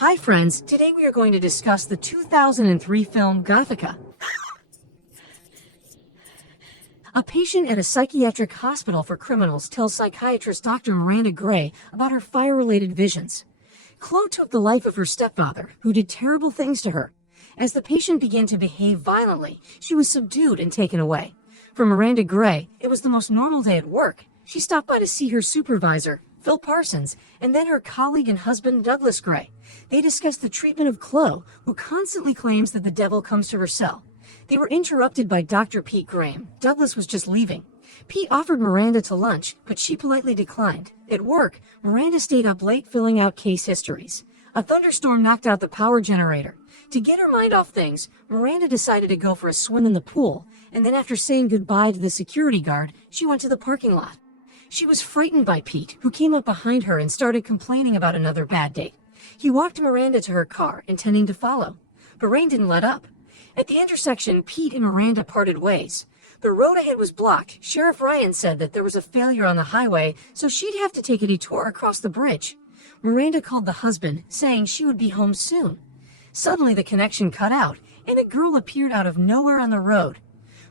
Hi friends, today we are going to discuss the 2003 film Gothika. A patient at a psychiatric hospital for criminals tells psychiatrist Dr. Miranda Grey about her fire-related visions. Chloe took the life of her stepfather, who did terrible things to her. As the patient began to behave violently, she was subdued and taken away. For Miranda Grey, it was the most normal day at work. She stopped by to see her supervisor, Phil Parsons, and then her colleague and husband, Douglas Grey. They discussed the treatment of Chloe, who constantly claims that the devil comes to her cell. They were interrupted by Dr. Pete Graham. Douglas was just leaving. Pete offered Miranda to lunch, but she politely declined. At work, Miranda stayed up late filling out case histories. A thunderstorm knocked out the power generator. To get her mind off things, Miranda decided to go for a swim in the pool, and then after saying goodbye to the security guard, she went to the parking lot. She was frightened by Pete, who came up behind her and started complaining about another bad date. He walked Miranda to her car, intending to follow, but rain didn't let up. At the intersection, Pete and Miranda parted ways. The road ahead was blocked. Sheriff Ryan said that there was a failure on the highway, so she'd have to take a detour across the bridge. Miranda called the husband, saying she would be home soon. Suddenly, the connection cut out, and a girl appeared out of nowhere on the road.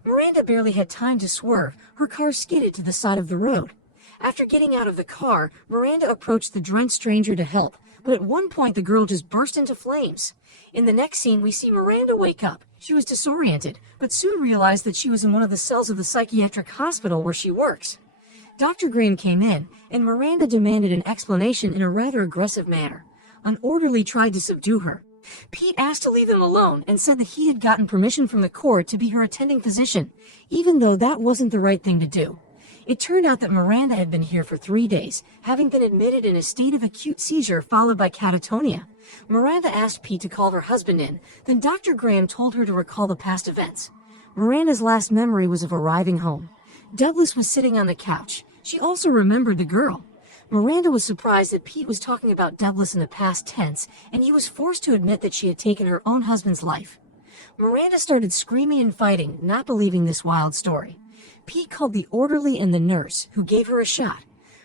Miranda barely had time to swerve. Her car skidded to the side of the road. After getting out of the car, Miranda approached the drenched stranger to help, but at one point the girl just burst into flames. In the next scene, we see Miranda wake up. She was disoriented, but soon realized that she was in one of the cells of the psychiatric hospital where she works. Dr. Graham came in, and Miranda demanded an explanation in a rather aggressive manner. An orderly tried to subdue her. Pete asked to leave them alone and said that he had gotten permission from the court to be her attending physician, even though that wasn't the right thing to do. It turned out that Miranda had been here for 3 days, having been admitted in a state of acute seizure followed by catatonia. Miranda asked Pete to call her husband in, then Dr. Graham told her to recall the past events. Miranda's last memory was of arriving home. Douglas was sitting on the couch. She also remembered the girl. Miranda was surprised that Pete was talking about Douglas in the past tense, and he was forced to admit that she had taken her own husband's life. Miranda started screaming and fighting, not believing this wild story. Pete called the orderly and the nurse, who gave her a shot.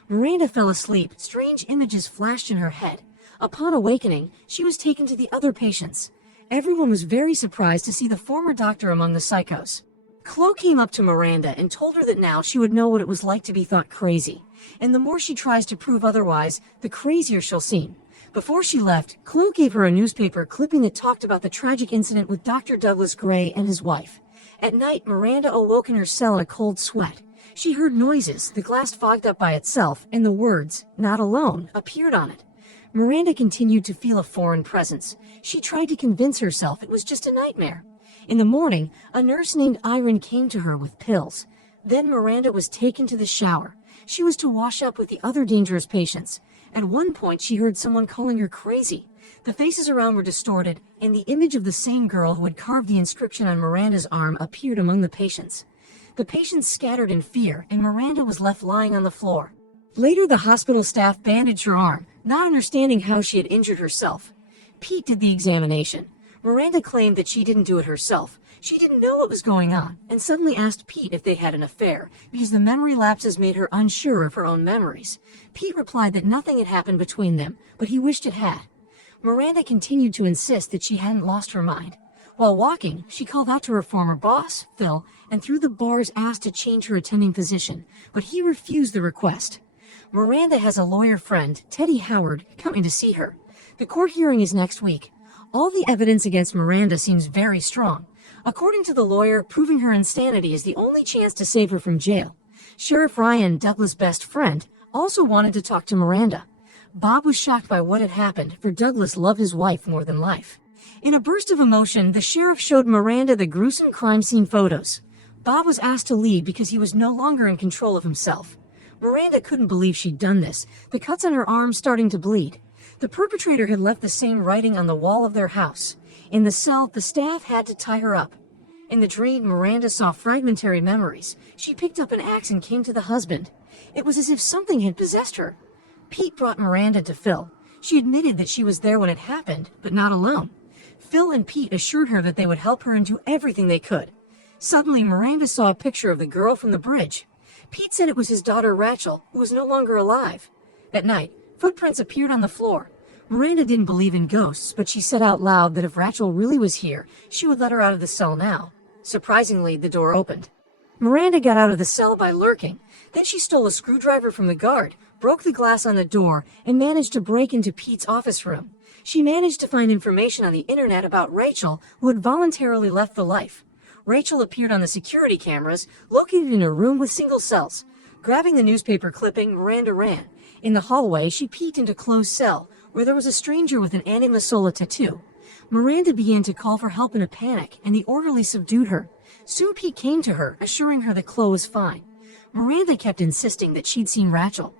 Miranda fell asleep. Strange images flashed in her head. Upon awakening, she was taken to the other patients. Everyone was very surprised to see the former doctor among the psychos. Chloe came up to Miranda and told her that now she would know what it was like to be thought crazy. And the more she tries to prove otherwise, the crazier she'll seem. Before she left, Chloe gave her a newspaper clipping that talked about the tragic incident with Dr. Douglas Grey and his wife. At night, Miranda awoke in her cell in a cold sweat. She heard noises, the glass fogged up by itself, and the words, "not alone," appeared on it. Miranda continued to feel a foreign presence. She tried to convince herself it was just a nightmare. In the morning, a nurse named Irene came to her with pills. Then Miranda was taken to the shower. She was to wash up with the other dangerous patients. At one point, she heard someone calling her crazy. The faces around were distorted, and the image of the same girl who had carved the inscription on Miranda's arm appeared among the patients. The patients scattered in fear, and Miranda was left lying on the floor. Later, the hospital staff bandaged her arm, not understanding how she had injured herself. Pete did the examination. Miranda claimed that she didn't do it herself. She didn't know what was going on, and suddenly asked Pete if they had an affair, because the memory lapses made her unsure of her own memories. Pete replied that nothing had happened between them, but he wished it had. Miranda continued to insist that she hadn't lost her mind. While walking, she called out to her former boss, Phil, and through the bars asked to change her attending physician, but he refused the request. Miranda has a lawyer friend, Teddy Howard, coming to see her. The court hearing is next week. All the evidence against Miranda seems very strong. According to the lawyer, proving her insanity is the only chance to save her from jail. Sheriff Ryan, Douglas' best friend, also wanted to talk to Miranda. Bob was shocked by what had happened, for Douglas loved his wife more than life. In a burst of emotion, the sheriff showed Miranda the gruesome crime scene photos. Bob was asked to leave because he was no longer in control of himself. Miranda couldn't believe she'd done this, the cuts on her arm starting to bleed. The perpetrator had left the same writing on the wall of their house. In the cell, the staff had to tie her up. In the dream, Miranda saw fragmentary memories. She picked up an axe and came to the husband. It was as if something had possessed her. Pete brought Miranda to Phil. She admitted that she was there when it happened, but not alone. Phil and Pete assured her that they would help her and do everything they could. Suddenly, Miranda saw a picture of the girl from the bridge. Pete said it was his daughter Rachel, who was no longer alive. At night, footprints appeared on the floor. Miranda didn't believe in ghosts, but she said out loud that if Rachel really was here, she would let her out of the cell now. Surprisingly, the door opened. Miranda got out of the cell by lurking. Then she stole a screwdriver from the guard, broke the glass on the door, and managed to break into Pete's office room. She managed to find information on the internet about Rachel, who had voluntarily left the life. Rachel appeared on the security cameras, located in a room with single cells. Grabbing the newspaper clipping, Miranda ran. In the hallway, she peeked into a closed cell, where there was a stranger with an anima sola tattoo. Miranda began to call for help in a panic, and the orderly subdued her. Soon Pete came to her, assuring her that Chloe was fine. Miranda kept insisting that she'd seen Rachel.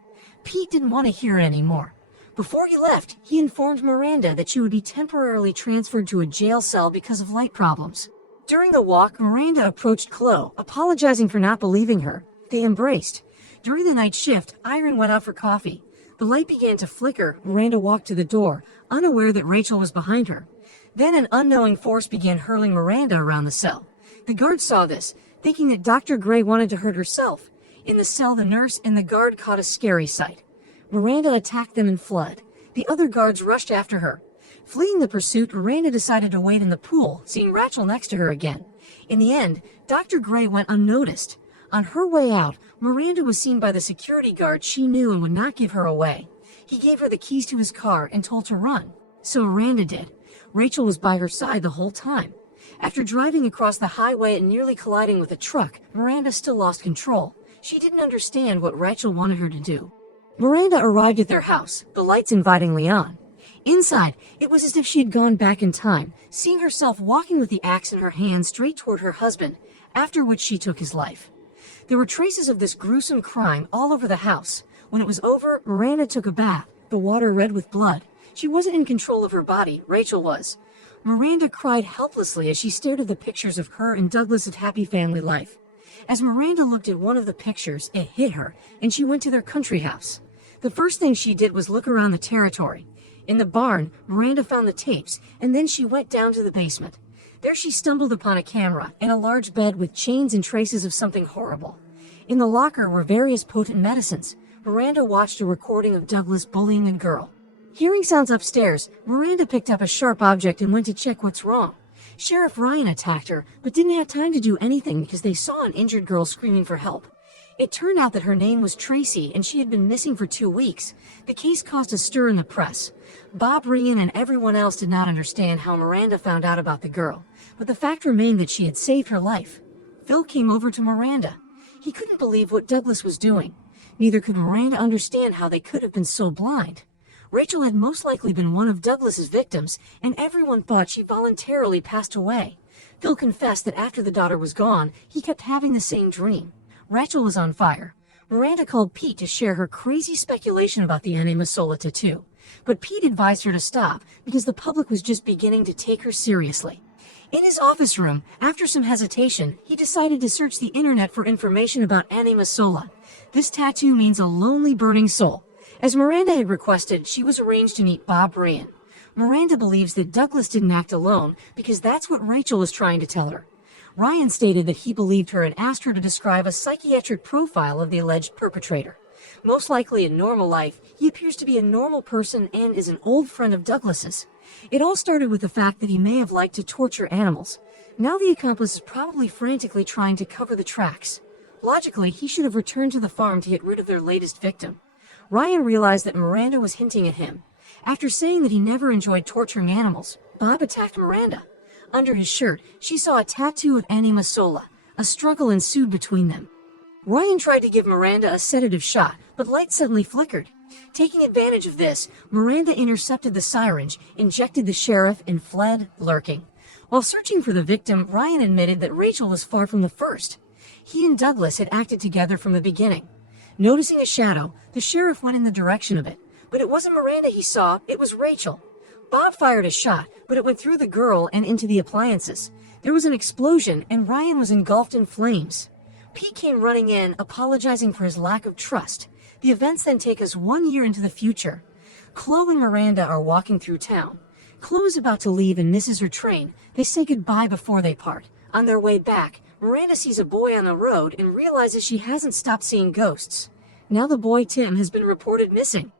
Pete didn't want to hear it anymore. Before he left, he informed Miranda that she would be temporarily transferred to a jail cell because of light problems. During the walk, Miranda approached Chloe, apologizing for not believing her. They embraced. During the night shift, Iron went out for coffee. The light began to flicker. Miranda walked to the door, unaware that Rachel was behind her. Then an unknowing force began hurling Miranda around the cell. The guard saw this, thinking that Dr. Grey wanted to hurt herself. In the cell, the nurse and the guard caught a scary sight. Miranda attacked them and fled. The other guards rushed after her. Fleeing the pursuit, Miranda decided to wait in the pool, seeing Rachel next to her again. In the end, Dr. Grey went unnoticed. On her way out, Miranda was seen by the security guard she knew and would not give her away. He gave her the keys to his car and told to run. So Miranda did. Rachel was by her side the whole time. After driving across the highway and nearly colliding with a truck, Miranda still lost control. She didn't understand what Rachel wanted her to do. Miranda arrived at their house, the lights invitingly on. Inside, it was as if she had gone back in time, seeing herself walking with the axe in her hand straight toward her husband, after which she took his life. There were traces of this gruesome crime all over the house. When it was over, Miranda took a bath, the water red with blood. She wasn't in control of her body, Rachel was. Miranda cried helplessly as she stared at the pictures of her and Douglas's happy family life. As Miranda looked at one of the pictures, it hit her, and she went to their country house. The first thing she did was look around the territory. In the barn, Miranda found the tapes, and then she went down to the basement. There she stumbled upon a camera and a large bed with chains and traces of something horrible. In the locker were various potent medicines. Miranda watched a recording of Douglas bullying a girl. Hearing sounds upstairs, Miranda picked up a sharp object and went to check what's wrong. Sheriff Ryan attacked her, but didn't have time to do anything because they saw an injured girl screaming for help. It turned out that her name was Tracy, and she had been missing for 2 weeks. The case caused a stir in the press. Bob Ryan and everyone else did not understand how Miranda found out about the girl, but the fact remained that she had saved her life. Phil came over to Miranda. He couldn't believe what Douglas was doing. Neither could Miranda understand how they could have been so blind. Rachel had most likely been one of Douglas's victims, and everyone thought she voluntarily passed away. Phil confessed that after the daughter was gone, he kept having the same dream. Rachel was on fire. Miranda called Pete to share her crazy speculation about the anima sola tattoo, but Pete advised her to stop because the public was just beginning to take her seriously. In his office room, after some hesitation, he decided to search the internet for information about anima sola. This tattoo means a lonely burning soul. As Miranda had requested, she was arranged to meet Bob Ryan. Miranda believes that Douglas didn't act alone because that's what Rachel was trying to tell her. Ryan stated that he believed her and asked her to describe a psychiatric profile of the alleged perpetrator. Most likely in normal life, he appears to be a normal person and is an old friend of Douglas's. It all started with the fact that he may have liked to torture animals. Now the accomplice is probably frantically trying to cover the tracks. Logically, he should have returned to the farm to get rid of their latest victim. Ryan realized that Miranda was hinting at him. After saying that he never enjoyed torturing animals, Bob attacked Miranda. Under his shirt, she saw a tattoo of anima sola. A struggle ensued between them. Ryan tried to give Miranda a sedative shot, but light suddenly flickered. Taking advantage of this, Miranda intercepted the syringe, injected the sheriff, and fled, lurking. While searching for the victim, Ryan admitted that Rachel was far from the first. He and Douglas had acted together from the beginning. Noticing a shadow, the sheriff went in the direction of it. But it wasn't Miranda he saw, it was Rachel. Bob fired a shot, but it went through the girl and into the appliances. There was an explosion, and Ryan was engulfed in flames. Pete came running in, apologizing for his lack of trust. The events then take us 1 year into the future. Chloe and Miranda are walking through town. Chloe is about to leave and misses her train. They say goodbye before they part. On their way back, Miranda sees a boy on the road and realizes she hasn't stopped seeing ghosts. Now the boy Tim has been reported missing.